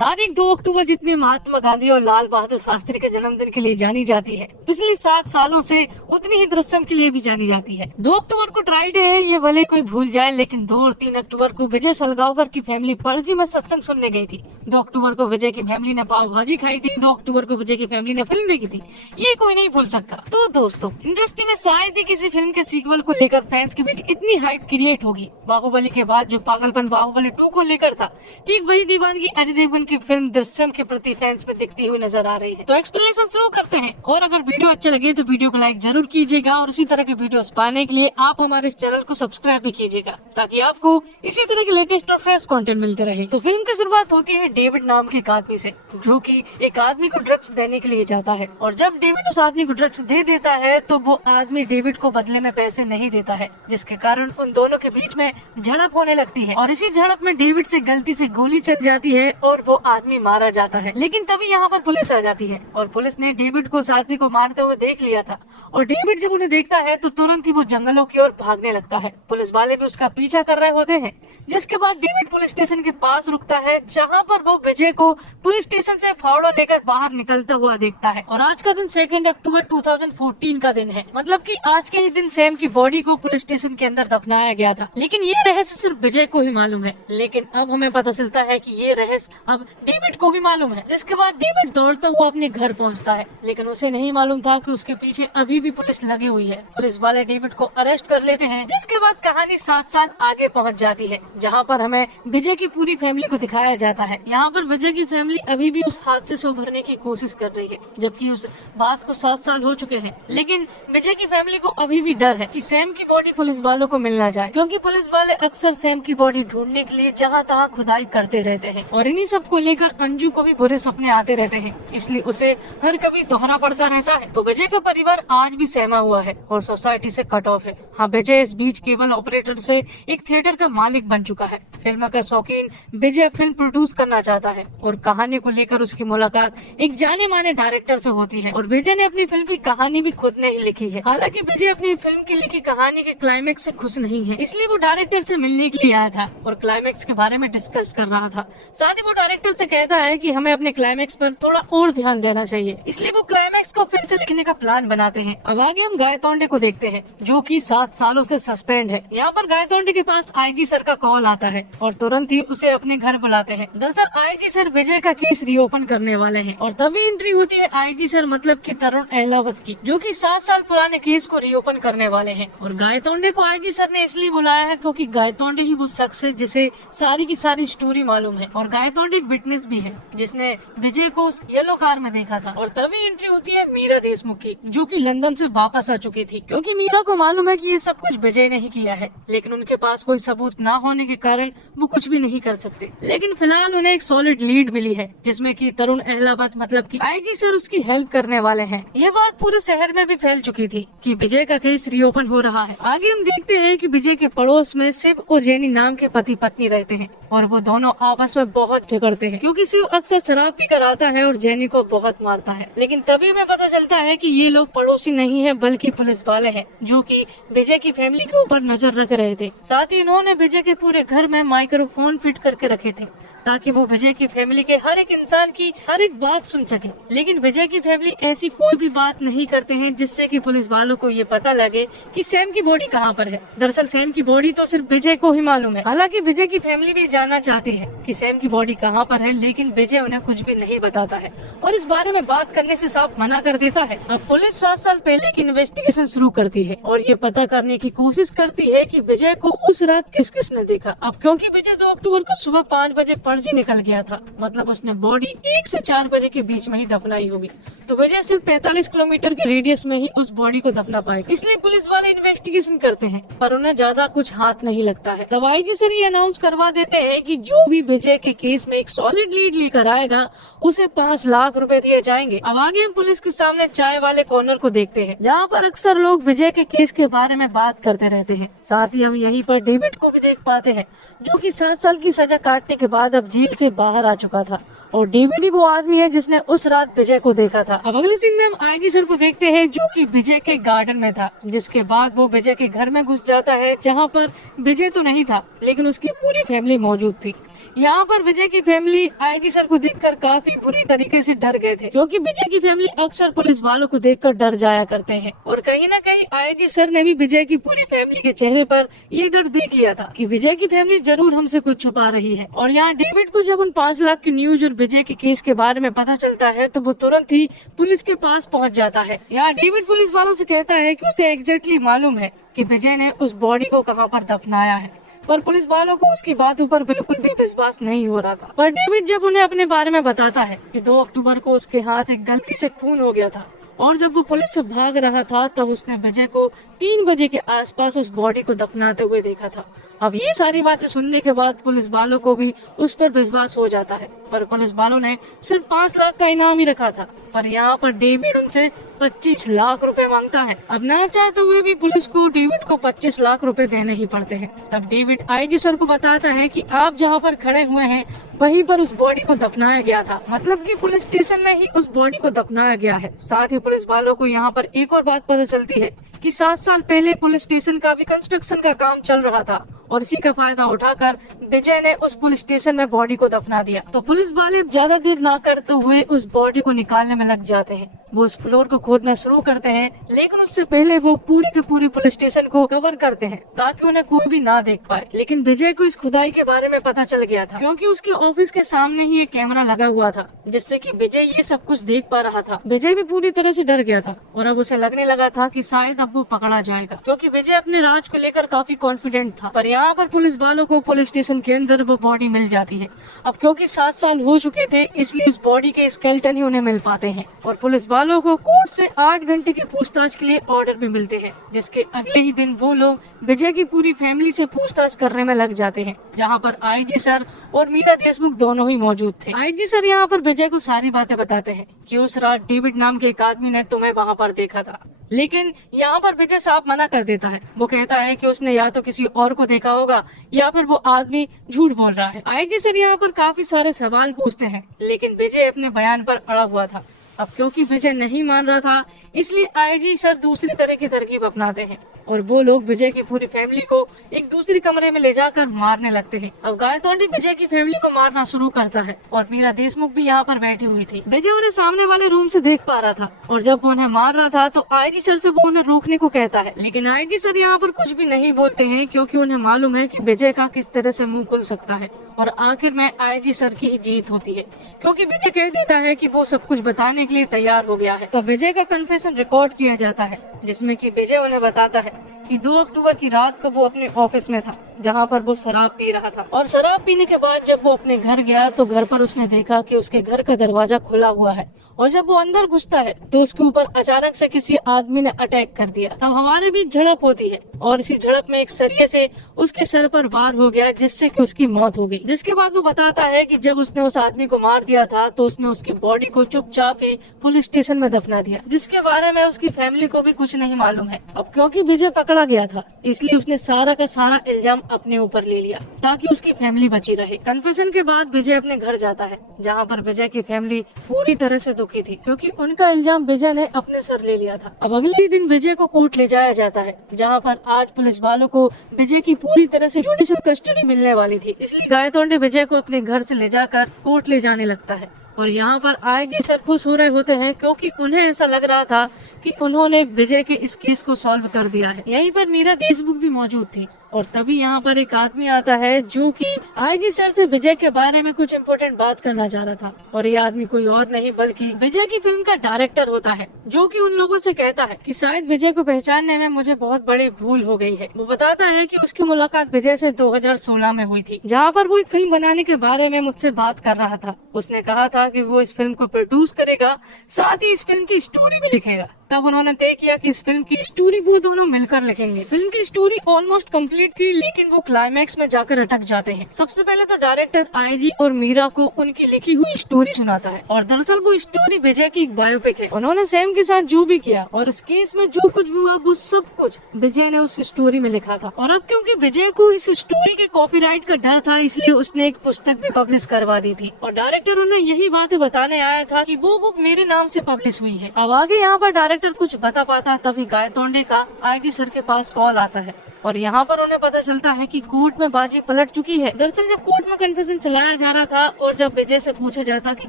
तारीख 2 अक्टूबर जितनी महात्मा गांधी और लाल बहादुर शास्त्री के जन्मदिन के लिए जानी जाती है, पिछले 7 सालों से उतनी ही दृश्यम के लिए भी जानी जाती है। 2 अक्टूबर को ट्राई डे है, ये भले कोई भूल जाए, लेकिन 2 और 3 अक्टूबर को विजय सलगांवकर की फैमिली पणजी में सत्संग सुनने गई थी। 2 अक्टूबर को विजय की फैमिली ने पाव भाजी खाई थी। 2 अक्टूबर को विजय की फैमिली ने फिल्म देखी थी। ये कोई नहीं भूल सकता। तो दोस्तों, इंडस्ट्री में शायद ही किसी फिल्म के सीक्वल को लेकर फैंस के बीच इतनी हाइप क्रिएट होगी। बाहुबली के बाद जो पागलपन बाहुबली 2 को लेकर था, ठीक वही दीवानगी अजय देवगन की फिल्म दृश्यम के प्रति फैंस में दिखती हुई नजर आ रही है। तो एक्सप्लेनेशन शुरू करते हैं, और अगर वीडियो अच्छा लगे तो वीडियो को लाइक जरूर कीजिएगा, और इसी तरह के वीडियोस पाने के लिए आप हमारे इस चैनल को सब्सक्राइब भी कीजिएगा, ताकि आपको इसी तरह के लेटेस्ट और फ्रेश कंटेंट मिलते रहे। तो फिल्म की शुरुआत होती है डेविड नाम के एक आदमी से, जो कि एक आदमी को ड्रग्स देने के लिए जाता है। और जब डेविड उस आदमी को ड्रग्स दे देता है तो वो आदमी डेविड को बदले में पैसे नहीं देता है, जिसके कारण उन दोनों के बीच में झड़प होने लगती है। और इसी झड़प में डेविड से गलती से गोली चल जाती है और वो आदमी मारा जाता है। लेकिन तभी यहाँ पर पुलिस आ जाती है, और पुलिस ने डेविड को उस आदमी को मारते हुए देख लिया था। और डेविड जब उन्हें देखता है तो तुरंत ही वो जंगलों की ओर भागने लगता है। पुलिस वाले भी उसका पीछा कर रहे होते हैं, जिसके बाद डेविड पुलिस स्टेशन के पास रुकता है, जहाँ पर वो विजय को पुलिस स्टेशन से फावड़ा लेकर बाहर निकलता हुआ देखता है। और आज का दिन 2 अक्टूबर 2014 का दिन है, मतलब कि आज के ही दिन सैम की बॉडी को पुलिस स्टेशन के अंदर दफनाया गया था। लेकिन ये रहस्य सिर्फ विजय को ही मालूम है। लेकिन अब हमें पता चलता है कि ये रहस्य अब डेविड को भी मालूम है। जिसके बाद डेविड दौड़ता हुआ अपने घर पहुंचता है, लेकिन उसे नहीं मालूम था कि उसके पीछे अभी भी पुलिस लगी हुई है। पुलिस वाले डेविड को अरेस्ट कर लेते हैं। जिसके बाद कहानी 7 साल आगे पहुंच जाती है, जहां पर हमें विजय की पूरी फैमिली को दिखाया जाता है। यहाँ पर विजय की फैमिली अभी भी उस हादसे से उभरने की कोशिश कर रही है, जबकि उस बात को 7 साल हो चुके हैं। लेकिन विजय की फैमिली को अभी भी डर है कि सैम की बॉडी पुलिस वालों को मिल ना जाए, क्योंकि पुलिस वाले अक्सर सैम की बॉडी ढूंढने के लिए जहाँ तहाँ खुदाई करते रहते हैं। और इन्हीं सब को लेकर अंजू को भी बुरे सपने आते रहते हैं, इसलिए उसे हर कभी दोहरा पड़ता रहता है। तो विजय का परिवार आज भी सहमा हुआ है और सोसाइटी से कट ऑफ है। हाँ, विजय इस बीच केबल ऑपरेटर से एक थिएटर का मालिक बन चुका है। फिल्म का शौकीन विजय फिल्म प्रोड्यूस करना चाहता है, और कहानी को लेकर उसकी मुलाकात एक जाने माने डायरेक्टर से होती है। और विजय ने अपनी फिल्म की कहानी भी खुद ने ही लिखी है। हालांकि विजय अपनी फिल्म की लिखी कहानी के क्लाइमेक्स से खुश नहीं है, इसलिए वो डायरेक्टर से मिलने के लिए आया था और क्लाइमेक्स के बारे में डिस्कस कर रहा था। साथ ही वो डायरेक्टर से कहता है कि हमें अपने क्लाइमेक्स पर थोड़ा और ध्यान देना चाहिए, इसलिए वो क्लाइमेक्स को फिर से लिखने का प्लान बनाते हैं। अब आगे हम गायतोंडे को देखते हैं, जो कि 7 सालों से सस्पेंड है। यहाँ पर गायतोंडे के पास आईजी सर का कॉल आता है और तुरंत ही उसे अपने घर बुलाते हैं। दरअसल आईजी सर विजय का केस रीओपन करने वाले हैं, और तभी एंट्री होती है आईजी सर मतलब कि तरुण अहलावत की, जो कि 7 साल पुराने केस को रीओपन करने वाले हैं। और गायतोंडे को आईजी सर ने इसलिए बुलाया है क्योंकि गायतोंडे ही वो शख्स है जिसे सारी की सारी स्टोरी मालूम है, और गायतोंडे एक विटनेस भी है जिसने विजय को येलो कार में देखा था। और तभी एंट्री होती है मीरा देशमुख की, जो कि लंदन से वापस आ चुकी थी, क्योंकि मीरा को मालूम है कि ये सब कुछ विजय ने ही किया है। लेकिन उनके पास कोई सबूत न होने के कारण वो कुछ भी नहीं कर सकते। लेकिन फिलहाल उन्हें एक सॉलिड लीड मिली है, जिसमें कि तरुण अहलावत मतलब कि आईजी सर उसकी हेल्प करने वाले हैं। ये बात पूरे शहर में भी फैल चुकी थी कि विजय का केस रीओपन हो रहा है। आगे हम देखते हैं कि विजय के पड़ोस में शिव और जेनी नाम के पति पत्नी रहते हैं, और वो दोनों आपस में बहुत झगड़ते हैं, क्योंकि शिव अक्सर शराब पीकर आता है और जेनी को बहुत मारता है। लेकिन तभी हमें पता चलता है कि ये लोग पड़ोसी नहीं है, बल्कि पुलिस वाले हैं, जो कि विजय की फैमिली के ऊपर नजर रख रहे थे। साथ ही इन्होंने विजय के पूरे घर में माइक्रोफोन फिट करके रखे थे, ताकि वो विजय की फैमिली के हर एक इंसान की हर एक बात सुन सके। लेकिन विजय की फैमिली ऐसी कोई भी बात नहीं करते हैं जिससे कि पुलिस वालों को ये पता लगे कि सैम की बॉडी कहाँ पर है। दरअसल सैम की बॉडी तो सिर्फ विजय को ही मालूम है। हालांकि विजय की फैमिली भी जानना चाहती है कि सैम की बॉडी कहाँ पर है, लेकिन विजय उन्हें कुछ भी नहीं बताता है और इस बारे में बात करने से साफ मना कर देता है। अब पुलिस 7 साल पहले की इन्वेस्टिगेशन शुरू करती है और ये पता करने की कोशिश करती है कि विजय को उस रात किस किस ने देखा। अब क्योंकि विजय 2 अक्टूबर को सुबह 5 बजे पणजी निकल गया था, मतलब उसने बॉडी 1 से 4 बजे के बीच में ही दफनाई होगी, तो विजय सिर्फ 45 किलोमीटर के रेडियस में ही उस बॉडी को दफना पाएगा। इसलिए पुलिस वाले इन्वेस्टिगेशन करते हैं, पर उन्हें ज्यादा कुछ हाथ नहीं लगता है। तब आईजी सर ये अनाउंस करवा देते हैं कि जो भी विजय के केस में एक सॉलिड लीड लेकर आएगा उसे 5 लाख रुपए दिए जाएंगे। अब आगे हम पुलिस के सामने चाय वाले कॉर्नर को देखते हैं, जहाँ पर अक्सर लोग विजय के केस के बारे में बात करते रहते हैं। साथ ही हम यहीं पर डेविड को भी देख पाते हैं, जो कि 7 साल की सजा काटने के बाद अब जेल से बाहर आ चुका था, और डेविड ही वो आदमी है जिसने उस रात विजय को देखा था। अब अगले सीन में हम आईजी सर को देखते हैं, जो कि विजय के गार्डन में था, जिसके बाद वो विजय के घर में घुस जाता है, जहाँ पर विजय तो नहीं था लेकिन उसकी पूरी फैमिली मौजूद थी। यहाँ पर विजय की फैमिली आईजी सर को देखकर काफी बुरी तरीके से डर गए थे, क्योंकि विजय की फैमिली अक्सर पुलिस वालों को देखकर डर जाया करते हैं। और कहीं न कहीं आईजी सर ने भी विजय की पूरी फैमिली के चेहरे पर ये डर देख लिया था कि विजय की फैमिली जरूर हमसे कुछ छुपा रही है। और यहाँ डेविड को जब उन 5 लाख की न्यूज और विजय के केस के बारे में पता चलता है तो वो तुरंत ही पुलिस के पास पहुँच जाता है। यहाँ डेविड पुलिस वालों से कहता है कि उसे एग्जैक्टली मालूम है कि विजय ने उस बॉडी को कहाँ पर दफनाया है, पर पुलिस वालों को उसकी बातों पर बिल्कुल भी विश्वास नहीं हो रहा था। पर डेविड जब उन्हें अपने बारे में बताता है कि 2 अक्टूबर को उसके हाथ एक गलती से खून हो गया था और जब वो पुलिस से भाग रहा था तब उसने विजय को 3 बजे के आसपास उस बॉडी को दफनाते हुए देखा था। अब ये सारी बातें सुनने के बाद पुलिस वालों को भी उस पर विश्वास हो जाता है, पर पुलिस वालों ने सिर्फ 5 लाख का इनाम ही रखा था, पर यहाँ पर डेविड उनसे 25 लाख रुपए मांगता है। अब ना चाहते हुए भी पुलिस को डेविड को 25 लाख रुपए देने ही पड़ते हैं। तब डेविड आईजी सर को बताता है कि आप जहाँ पर खड़े हुए हैं वहीं पर उस बॉडी को दफनाया गया था, मतलब कि पुलिस स्टेशन में ही उस बॉडी को दफनाया गया है। साथ ही पुलिस वालों को यहाँ पर एक और बात पता चलती है कि 7 साल पहले पुलिस स्टेशन का भी कंस्ट्रक्शन का काम चल रहा था और इसी का फायदा उठाकर विजय ने उस पुलिस स्टेशन में बॉडी को दफना दिया। तो पुलिस वाले ज्यादा देर ना करते हुए उस बॉडी को निकालने में लग जाते हैं। वो उस फ्लोर को खोदना शुरू करते हैं, लेकिन उससे पहले वो पूरी के पूरी पुलिस स्टेशन को कवर करते हैं ताकि उन्हें कोई भी ना देख पाए। लेकिन विजय को इस खुदाई के बारे में पता चल गया था, क्योंकि उसके ऑफिस के सामने ही एक कैमरा लगा हुआ था, जिससे कि विजय ये सब कुछ देख पा रहा था। विजय भी पूरी तरह से डर गया था और अब उसे लगने लगा था कि शायद अब वो पकड़ा जाएगा, क्योंकि विजय अपने राज को लेकर काफी कॉन्फिडेंट था। पर यहाँ पर पुलिस वालों को पुलिस स्टेशन के अंदर वो बॉडी मिल जाती है। अब क्योंकि 7 साल हो चुके थे इसलिए उस बॉडी के स्केलेटन ही उन्हें मिल पाते हैं और पुलिस वालों को कोर्ट से 8 घंटे की पूछताछ के लिए ऑर्डर भी मिलते हैं, जिसके अगले ही दिन वो लोग विजय की पूरी फैमिली से पूछताछ करने में लग जाते हैं, जहाँ पर आईजी सर और मीरा देशमुख दोनों ही मौजूद थे। आईजी सर यहाँ पर विजय को सारी बातें बताते हैं कि उस रात डेविड नाम के एक आदमी ने तुम्हें वहाँ पर देखा था, लेकिन यहाँ पर विजय साफ मना कर देता है। वो कहता है कि उसने या तो किसी और को देखा होगा या फिर वो आदमी झूठ बोल रहा है। आईजी सर यहाँ पर काफी सारे सवाल पूछते हैं, लेकिन विजय अपने बयान पर अड़ा हुआ था। अब क्योंकि विजय नहीं मान रहा था इसलिए आईजी सर दूसरी तरह की तरकीब अपनाते हैं और वो लोग विजय की पूरी फैमिली को एक दूसरे कमरे में ले जाकर मारने लगते हैं। अब गायतोंडी विजय की फैमिली को मारना शुरू करता है और मीरा देशमुख भी यहाँ पर बैठी हुई थी। विजय उन्हें सामने वाले रूम से देख पा रहा था और जब वो उन्हें मार रहा था तो आईजी सर से वो उन्हें रोकने को कहता है, लेकिन आईजी सर यहाँ पर कुछ भी नहीं बोलते हैं, क्योंकि उन्हें मालूम है कि विजय का किस तरह से मुंह खुल सकता है और आखिर में आईजी सर की ही जीत होती है, क्योंकि विजय कह देता है कि वो सब कुछ बताने के लिए तैयार हो गया है। तो विजय का कन्फेशन रिकॉर्ड किया जाता है, जिसमें कि विजय उन्हें बताता है कि 2 अक्टूबर की रात को वो अपने ऑफिस में था, जहाँ पर वो शराब पी रहा था और शराब पीने के बाद जब वो अपने घर गया तो घर पर उसने देखा कि उसके घर का दरवाजा खुला हुआ है और जब वो अंदर घुसता है तो उसके ऊपर अचानक से किसी आदमी ने अटैक कर दिया। तब हमारे बीच झड़प होती है और इसी झड़प में एक सरिये से उसके सर पर वार हो गया, जिससे कि उसकी मौत हो गई। जिसके बाद वो बताता है कि जब उसने उस आदमी को मार दिया था तो उसने उसकी बॉडी को चुपचाप ही पुलिस स्टेशन में दफना दिया, जिसके बारे में उसकी फैमिली को भी कुछ नहीं मालूम है। अब क्योंकि विजय पकड़ा गया था इसलिए उसने सारा का सारा इल्जाम अपने ऊपर ले लिया ताकि उसकी फैमिली बची रहे। कन्फेशन के बाद विजय अपने घर जाता है, जहाँ पर विजय की फैमिली पूरी तरह से दुखी थी, क्योंकि उनका इल्जाम विजय ने अपने सर ले लिया था। अब अगले ही दिन विजय को कोर्ट ले जाया जाता है, जहाँ पर आज पुलिस वालों को विजय की पूरी तरह से जुडिशियल कस्टडी मिलने वाली थी, इसलिए गायतोंडे विजय को अपने घर से ले जाकर कोर्ट ले जाने लगता है। और यहाँ पर आईजी सर खुश हो रहे होते हैं, क्योंकि उन्हें ऐसा लग रहा था कि उन्होंने विजय के इस केस को सॉल्व कर दिया है। यहीं पर मीरा देशमुख भी मौजूद थी और तभी यहाँ पर एक आदमी आता है जो कि आईजी सर से विजय के बारे में कुछ इम्पोर्टेंट बात करना चाह रहा था। और ये आदमी कोई और नहीं बल्कि विजय की फिल्म का डायरेक्टर होता है, जो कि उन लोगों से कहता है कि शायद विजय को पहचानने में मुझे बहुत बड़ी भूल हो गई है। वो बताता है कि उसकी मुलाकात विजय से 2016 में हुई थी, जहाँ पर वो एक फिल्म बनाने के बारे में मुझसे बात कर रहा था। उसने कहा था कि वो इस फिल्म को प्रोड्यूस करेगा, साथ ही इस फिल्म की स्टोरी भी लिखेगा। तब उन्होंने तय किया कि इस फिल्म की स्टोरी वो दोनों मिलकर लिखेंगे। फिल्म की स्टोरी ऑलमोस्ट कंप्लीट थी, लेकिन वो क्लाइमैक्स में जाकर अटक जाते हैं। सबसे पहले तो डायरेक्टर आईजी और मीरा को उनकी लिखी हुई स्टोरी सुनाता है और दरअसल वो स्टोरी विजय की एक बायोपिक है। उन्होंने सैम के साथ जो भी किया और इस केस में जो कुछ भी हुआ वो सब कुछ विजय ने उस स्टोरी में लिखा था। और अब क्योंकि विजय को इस स्टोरी के कॉपीराइट का डर था, इसलिए उसने एक पुस्तक भी पब्लिश करवा दी थी और डायरेक्टर उन्हें यही बातें बताने आया था कि वो बुक मेरे नाम से पब्लिश हुई है। अब आगे यहाँ पर डायरेक्टर कुछ बता पाता, तभी गायतोंडे का आईजी सर के पास कॉल आता है और यहाँ पर उन्हें पता चलता है कि कोर्ट में बाजी पलट चुकी है। दरअसल जब कोर्ट में कन्फेशन चलाया जा रहा था और जब विजय से पूछा जाता कि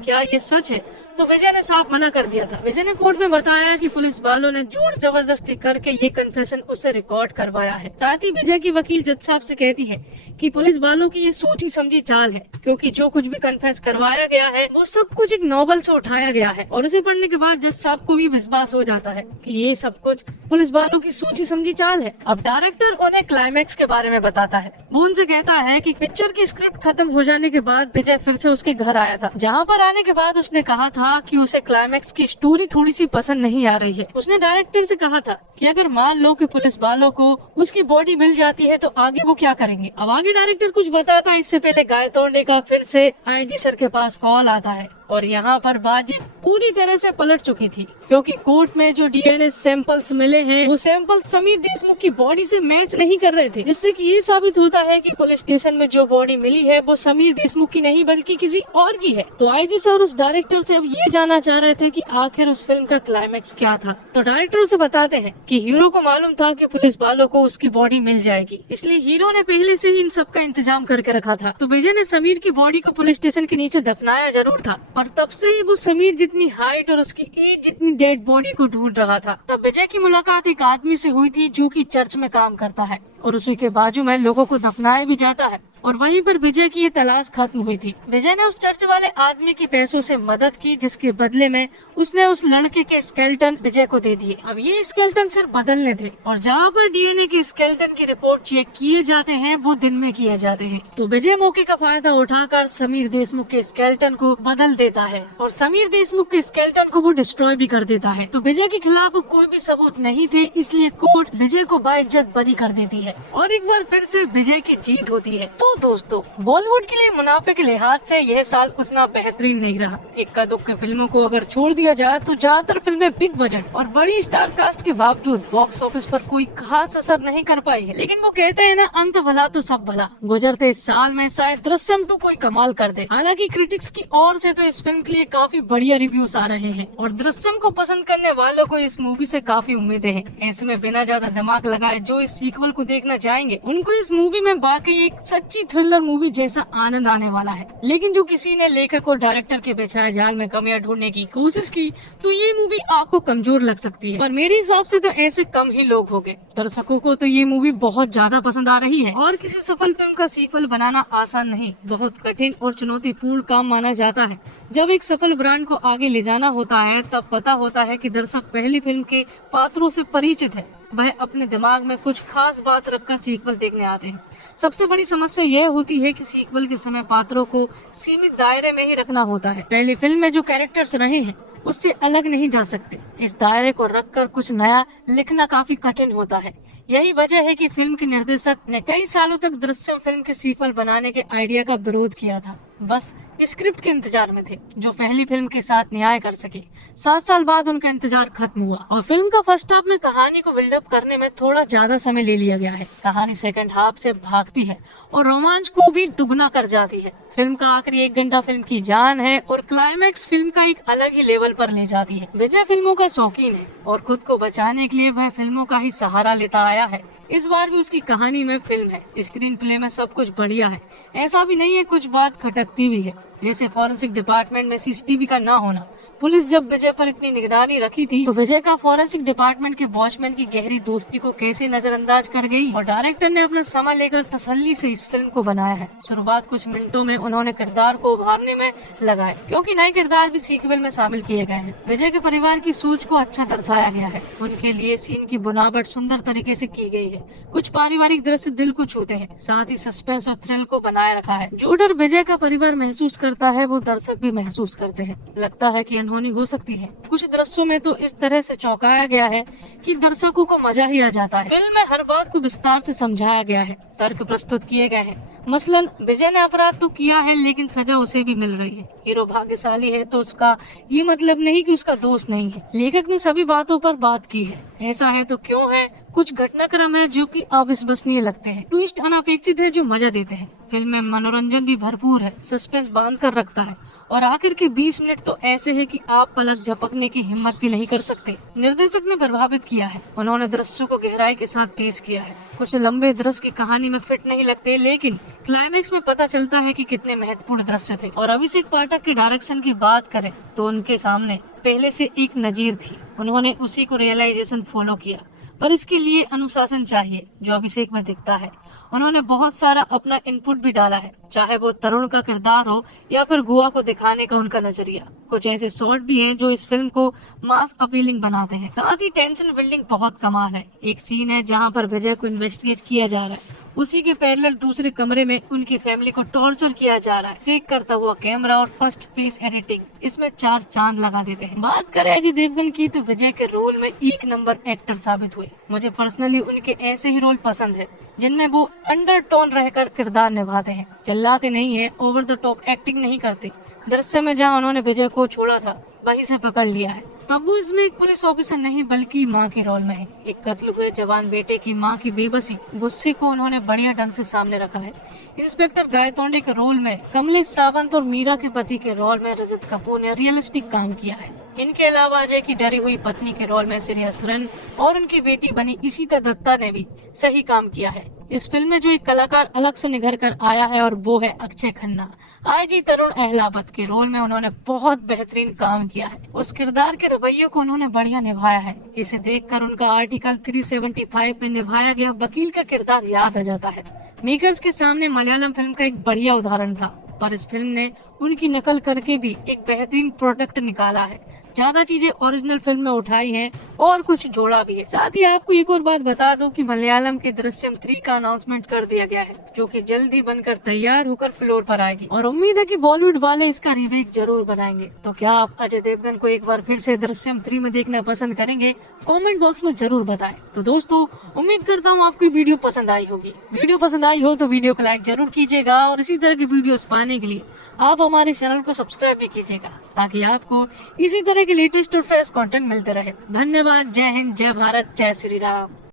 क्या ये सच है, तो विजय ने साफ मना कर दिया था। विजय ने कोर्ट में बताया कि पुलिस वालों ने जोर जबरदस्ती करके ये कन्फेशन उससे रिकॉर्ड करवाया है। साथ ही विजय की वकील जज साहब से कहती है कि पुलिस वालों की ये सोची समझी चाल है, क्योंकि जो कुछ भी कन्फेस करवाया गया है वो सब कुछ एक नॉवल से उठाया गया है। और उसे पढ़ने के बाद जज साहब को भी विश्वास हो जाता है कि ये सब कुछ पुलिस वालों की सोची समझी चाल है। अब डायरेक्टर उन्हें क्लाइमैक्स के बारे में बताता है। वो उनसे कहता है कि पिक्चर की स्क्रिप्ट खत्म हो जाने के बाद विजय फिर से उसके घर आया था, जहाँ पर आने के बाद उसने कहा था कि उसे क्लाइमैक्स की स्टोरी थोड़ी सी पसंद नहीं आ रही है। उसने डायरेक्टर से कहा था कि अगर मान लो कि पुलिस वालों को उसकी बॉडी मिल जाती है तो आगे वो क्या करेंगे। अब आगे डायरेक्टर कुछ बताता है, इससे पहले गाय तोड़ने का फिर से आईजी सर के पास कॉल आता है और यहाँ पर बाजी पूरी तरह से पलट चुकी थी, क्योंकि कोर्ट में जो डीएनए सैंपल्स मिले हैं वो सैंपल समीर देशमुख की बॉडी से मैच नहीं कर रहे थे, जिससे कि ये साबित होता है कि पुलिस स्टेशन में जो बॉडी मिली है वो समीर देशमुख की नहीं बल्कि किसी और की है। तो आईजी सर उस डायरेक्टर से अब ये जानना चाह रहे थे कि आखिर उस फिल्म का क्लाइमैक्स क्या था। तो डायरेक्टर उसे बताते हैं कि हीरो को मालूम था कि पुलिस वालों को उसकी बॉडी मिल जाएगी, इसलिए हीरो ने पहले से ही इन सब का इंतजाम करके रखा था। तो विजय ने समीर की बॉडी को पुलिस स्टेशन के नीचे दफनाया जरूर था, पर तब से ही वो समीर जितनी हाइट और उसकी एज जितनी डेड बॉडी को ढूंढ रहा था। तब विजय की मुलाकात एक आदमी से हुई थी जो कि चर्च में काम करता है और उसी के बाजू में लोगों को दफनाया भी जाता है, और वहीं पर विजय की ये तलाश खत्म हुई थी। विजय ने उस चर्च वाले आदमी के पैसों से मदद की, जिसके बदले में उसने उस लड़के के स्केलेटन विजय को दे दिए। अब ये स्केलेटन सिर्फ बदलने थे, और जहाँ पर डीएनए के स्केलेटन की रिपोर्ट चेक किए जाते हैं वो दिन में किए जाते हैं। तो विजय मौके का फायदा उठाकर समीर देशमुख के स्केलेटन को बदल देता है और समीर देशमुख के स्केलेटन को वो डिस्ट्रॉय भी कर देता है। तो विजय के खिलाफ कोई भी सबूत नहीं थे, इसलिए कोर्ट विजय को बाइज्जत बरी कर देती है और एक बार फिर से विजय की जीत होती है। तो दोस्तों, बॉलीवुड के लिए मुनाफे के लिहाज से यह साल उतना बेहतरीन नहीं रहा। इक्का दुक्का फिल्मों को अगर छोड़ दिया जाए तो ज्यादातर फिल्में बिग बजट और बड़ी स्टार कास्ट के बावजूद बॉक्स ऑफिस पर कोई खास असर नहीं कर पाई है। लेकिन वो कहते हैं ना, अंत भला तो सब भला। गुजरते इस साल में शायद दृश्यम 2 कोई कमाल कर दे। हालांकि क्रिटिक्स की ओर से तो इस फिल्म के लिए काफी बढ़िया रिव्यूज आ रहे हैं और दृश्यम को पसंद करने वालों को इस मूवी से काफी उम्मीदें हैं। ऐसे में बिना ज्यादा दिमाग लगाए जो इस सीक्वल को देखना चाहेंगे उनको इस मूवी में वाकई एक सच्ची थ्रिलर मूवी जैसा आनंद आने वाला है। लेकिन जो किसी ने लेखक और डायरेक्टर के बिछाए जाल में कमियां ढूंढने की कोशिश की तो ये मूवी आपको कमजोर लग सकती है, पर मेरे हिसाब से तो ऐसे कम ही लोग होंगे। दर्शकों को तो ये मूवी बहुत ज्यादा पसंद आ रही है और किसी सफल फिल्म का सीक्वल बनाना आसान नहीं, बहुत कठिन और चुनौतीपूर्ण काम माना जाता है। जब एक सफल ब्रांड को आगे ले जाना होता है तब पता होता है कि दर्शक पहली फिल्म के पात्रों से परिचित है, वह अपने दिमाग में कुछ खास बात रखकर सीक्वल देखने आते हैं। सबसे बड़ी समस्या यह होती है कि सीक्वल के समय पात्रों को सीमित दायरे में ही रखना होता है। पहली फिल्म में जो कैरेक्टर्स रहे हैं उससे अलग नहीं जा सकते। इस दायरे को रखकर कुछ नया लिखना काफी कठिन होता है। यही वजह है कि फिल्म के निर्देशक ने कई सालों तक दृश्यम फिल्म के सीक्वल बनाने के आइडिया का विरोध किया था, बस स्क्रिप्ट के इंतजार में थे जो पहली फिल्म के साथ न्याय कर सके। 7 साल बाद उनका इंतजार खत्म हुआ और फिल्म का फर्स्ट हाफ में कहानी को बिल्डअप करने में थोड़ा ज्यादा समय ले लिया गया है। कहानी सेकंड हाफ से भागती है और रोमांच को भी दुगना कर जाती है। फिल्म का आखिरी 1 घंटा फिल्म की जान है और क्लाइमैक्स फिल्म का एक अलग ही लेवल पर ले जाती है। विजय फिल्मों का शौकीन है और खुद को बचाने के लिए वह फिल्मों का ही सहारा लेता आया है। इस बार भी उसकी कहानी में फिल्म है, स्क्रीन प्ले में सब कुछ बढ़िया है। ऐसा भी नहीं है कुछ बात खटकती भी है, जैसे फॉरेंसिक डिपार्टमेंट में सीसीटीवी का ना होना। पुलिस जब विजय पर इतनी निगरानी रखी थी तो विजय का फॉरेंसिक डिपार्टमेंट के वॉचमैन की गहरी दोस्ती को कैसे नजरअंदाज कर गई। और डायरेक्टर ने अपना समय लेकर तसल्ली से इस फिल्म को बनाया है। शुरुआत कुछ मिनटों में उन्होंने किरदार को उभारने में लगाए, क्योंकि नए किरदार भी सीक्वल में शामिल किए गए हैं। विजय के परिवार की सोच को अच्छा दर्शाया गया है। उनके लिए सीन की बनावट सुंदर तरीके से की गई है। कुछ पारिवारिक दृश्य दिल को छूते हैं, साथ ही सस्पेंस और थ्रिल को बनाए रखा है। जो डर विजय का परिवार महसूस करता है वो दर्शक भी महसूस करते हैं। लगता है कि अनहोनी हो सकती है। कुछ दृश्यों में तो इस तरह से चौंकाया गया है कि दर्शकों को मजा ही आ जाता है। फिल्म में हर बात को विस्तार से समझाया गया है, तर्क प्रस्तुत किए गए हैं। मसलन विजय ने अपराध तो किया है लेकिन सजा उसे भी मिल रही है। हीरो भाग्यशाली है तो उसका ये मतलब नहीं कि उसका दोष नहीं है। लेखक ने सभी बातों पर बात की है। ऐसा है तो क्यों है। कुछ घटनाक्रम है जो कि अविश्वसनीय लगते हैं। ट्विस्ट अनपेक्षित है जो मजा देते हैं। फिल्म में मनोरंजन भी भरपूर है, सस्पेंस बांध कर रखता है और आखिर के 20 मिनट तो ऐसे है कि आप पलक झपकने की हिम्मत भी नहीं कर सकते। निर्देशक ने प्रभावित किया है, उन्होंने दृश्यों को गहराई के साथ पेश किया है। कुछ लंबे दृश्य की कहानी में फिट नहीं लगते, लेकिन क्लाइमेक्स में पता चलता है कि कितने महत्वपूर्ण दृश्य थे। और अभिषेक पाठक के डायरेक्शन की बात करें तो उनके सामने पहले से एक नजीर थी, उन्होंने उसी को रियलाइजेशन फॉलो किया, पर इसके लिए अनुशासन चाहिए जो अभिषेक में दिखता है। उन्होंने बहुत सारा अपना इनपुट भी डाला है, चाहे वो तरुण का किरदार हो या फिर गोवा को दिखाने का उनका नजरिया। कुछ ऐसे शॉट भी हैं जो इस फिल्म को मास अपीलिंग बनाते हैं। साथ ही टेंशन बिल्डिंग बहुत कमाल है। एक सीन है जहां पर विजय को इन्वेस्टिगेट किया जा रहा है, उसी के पैरेलल दूसरे कमरे में उनकी फैमिली को टॉर्चर किया जा रहा है। चेक करता हुआ कैमरा और फर्स्ट फेस एडिटिंग इसमें 4 चांद लगा देते हैं। बात करें अजय देवगन की तो विजय के रोल में 1 नंबर एक्टर साबित हुए। मुझे पर्सनली उनके ऐसे ही रोल पसंद है जिनमें वो अंडरटोन रहकर किरदार निभाते हैं, चिल्लाते नहीं है, ओवर द टॉप एक्टिंग नहीं करते। दृश्य में जहाँ उन्होंने विजय को छोड़ा था वहीं से पकड़ लिया है। तब वो इसमें एक पुलिस ऑफिसर नहीं बल्कि माँ के रोल में है। एक कत्ल हुए जवान बेटे की माँ की बेबसी, गुस्से को उन्होंने बढ़िया ढंग से सामने रखा है। इंस्पेक्टर गायतोंडे के रोल में कमलेश सावंत और मीरा के पति के रोल में रजत कपूर ने रियलिस्टिक काम किया है। इनके अलावा अजय की डरी हुई पत्नी के रोल में श्रेया सरन और उनकी बेटी बनी इशिता दत्ता ने भी सही काम किया है। इस फिल्म में जो एक कलाकार अलग से निखर कर आया है और वो है अक्षय खन्ना। आईजी तरुण अहलावत के रोल में उन्होंने बहुत बेहतरीन काम किया है। उस किरदार के रवैये को उन्होंने बढ़िया निभाया है। इसे देखकर उनका आर्टिकल 375 में निभाया गया वकील का किरदार याद आ जाता है। मेकर्स के सामने मलयालम फिल्म का एक बढ़िया उदाहरण था, पर इस फिल्म ने उनकी नकल करके भी एक बेहतरीन प्रोडक्ट निकाला है। ज्यादा चीजें ओरिजिनल फिल्म में उठाई हैं और कुछ जोड़ा भी है। साथ ही आपको एक और बात बता दूं कि मलयालम के दृश्यम 3 का अनाउंसमेंट कर दिया गया है, जो कि जल्दी बनकर तैयार होकर फ्लोर पर आएगी और उम्मीद है कि बॉलीवुड वाले इसका रीमेक जरूर बनाएंगे। तो क्या आप अजय देवगन को एक बार फिर से दृश्यम 3 में देखना पसंद करेंगे? कमेंट बॉक्स में जरूर बताएं। तो दोस्तों, उम्मीद करता हूँ आपको वीडियो पसंद आई होगी। वीडियो पसंद आई हो तो वीडियो को लाइक जरूर कीजिएगा और इसी तरह की वीडियोस पाने के लिए आप हमारे चैनल को सब्सक्राइब भी कीजिएगा, ताकि आपको इसी तरह के लेटेस्ट और फ्रेश कंटेंट मिलते रहे। धन्यवाद। जय हिंद, जय भारत, जय श्री राम।